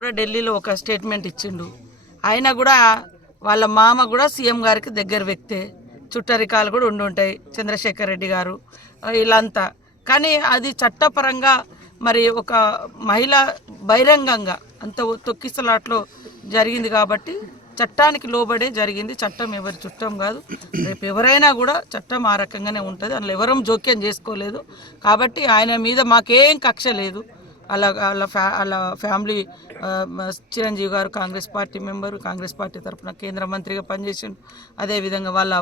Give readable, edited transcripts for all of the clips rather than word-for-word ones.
కూడా ఢిల్లీలో ఒక స్టేట్మెంట్ ఇచ్చిండు. ఆయన కూడా వాళ్ళ మామ కూడా సీఎం గారికి దగ్గర వ్యక్తే, చుట్టరికాలు కూడా ఉండుంటాయి, చంద్రశేఖర్ రెడ్డి గారు వీళ్ళంతా. కానీ అది చట్టపరంగా మరి ఒక మహిళ బహిరంగంగా అంత తొక్కిసలాట్లో జరిగింది కాబట్టి చట్టానికి లోబడే జరిగింది. చట్టం ఎవరి చుట్టం కాదు. రేపు ఎవరైనా కూడా చట్టం ఆ రకంగానే ఉంటుంది. అందులో ఎవరం జోక్యం చేసుకోలేదు. కాబట్టి ఆయన మీద మాకేం కక్ష లేదు. వాళ్ళ ఫ్యామిలీ చిరంజీవి గారు Congress party member, Congress party తరఫున కేంద్ర మంత్రిగా పనిచేసిండు. అదేవిధంగా వాళ్ళ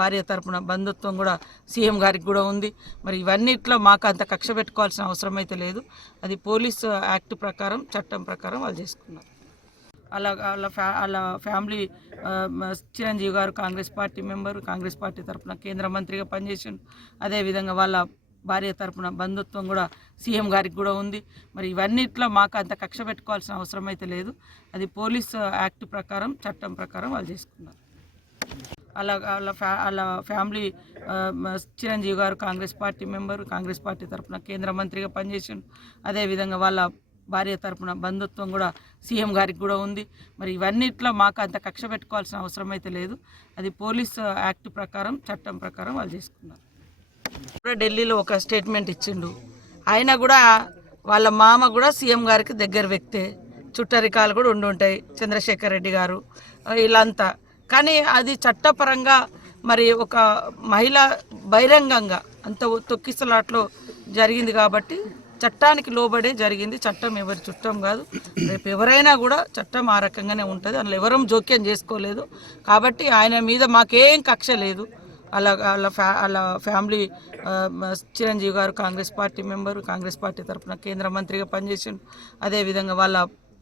భార్య తరఫున బంధుత్వం కూడా సీఎం గారికి కూడా ఉంది. మరి ఇవన్నిట్లో మాకు అంత కక్ష పెట్టుకోవాల్సిన అవసరం అయితే లేదు. అది పోలీసు యాక్ట్ ప్రకారం, చట్టం ప్రకారం వాళ్ళు చేసుకున్నారు. వాళ్ళ ఫ్యామిలీ చిరంజీవి గారు Congress party member, Congress party తరఫున కేంద్ర మంత్రిగా పనిచేసిండు. అదేవిధంగా వాళ్ళ భార్య తరఫున బంధుత్వం కూడా సీఎం గారికి కూడా ఉంది. మరి ఇవన్నిట్లో మాకు అంత కక్ష పెట్టుకోవాల్సిన అవసరం అయితే లేదు. అది పోలీసు యాక్ట్ ప్రకారం, చట్టం ప్రకారం వాళ్ళు చేసుకున్నారు. వాళ్ళ ఫ్యామిలీ చిరంజీవి గారు Congress party member, Congress party తరఫున కేంద్ర మంత్రిగా పనిచేసిండు. అదేవిధంగా వాళ్ళ భార్య తరఫున బంధుత్వం కూడా సీఎం గారికి కూడా ఉంది. మరి ఇవన్నిట్లో మాకు అంత కక్ష పెట్టుకోవాల్సిన అవసరం అయితే లేదు. అది పోలీసు యాక్ట్ ప్రకారం, చట్టం ప్రకారం వాళ్ళు చేసుకున్నారు. కూడా ఢిల్లీలో ఒక స్టేట్మెంట్ ఇచ్చిండు. ఆయన కూడా వాళ్ళ మామ కూడా సీఎం గారికి దగ్గర వ్యక్తే, చుట్టరికాలు కూడా ఉండుంటాయి, చంద్రశేఖర్ రెడ్డి గారు వీళ్ళంతా. కానీ అది చట్టపరంగా మరి ఒక మహిళ బహిరంగంగా అంత తొక్కిసలాట్లో జరిగింది కాబట్టి చట్టానికి లోబడే జరిగింది. చట్టం ఎవరి చుట్టం కాదు. రేపు ఎవరైనా కూడా చట్టం ఆ రకంగానే ఉంటుంది. అందులో ఎవరం జోక్యం చేసుకోలేదు. కాబట్టి ఆయన మీద మాకేం కక్ష లేదు. వాళ్ళ ఫ్యామిలీ చిరంజీవి గారు Congress party member, Congress party తరఫున కేంద్ర మంత్రిగా పనిచేసిండు. అదేవిధంగా వాళ్ళ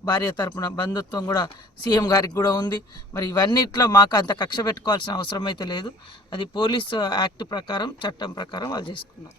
భార్య తరఫున బంధుత్వం కూడా సీఎం గారికి కూడా ఉంది. మరి ఇవన్నిట్లో మాకు అంత కక్ష పెట్టుకోవాల్సిన అవసరం అయితే లేదు. అది పోలీసు యాక్ట్ ప్రకారం, చట్టం ప్రకారం వాళ్ళు చేసుకున్నారు.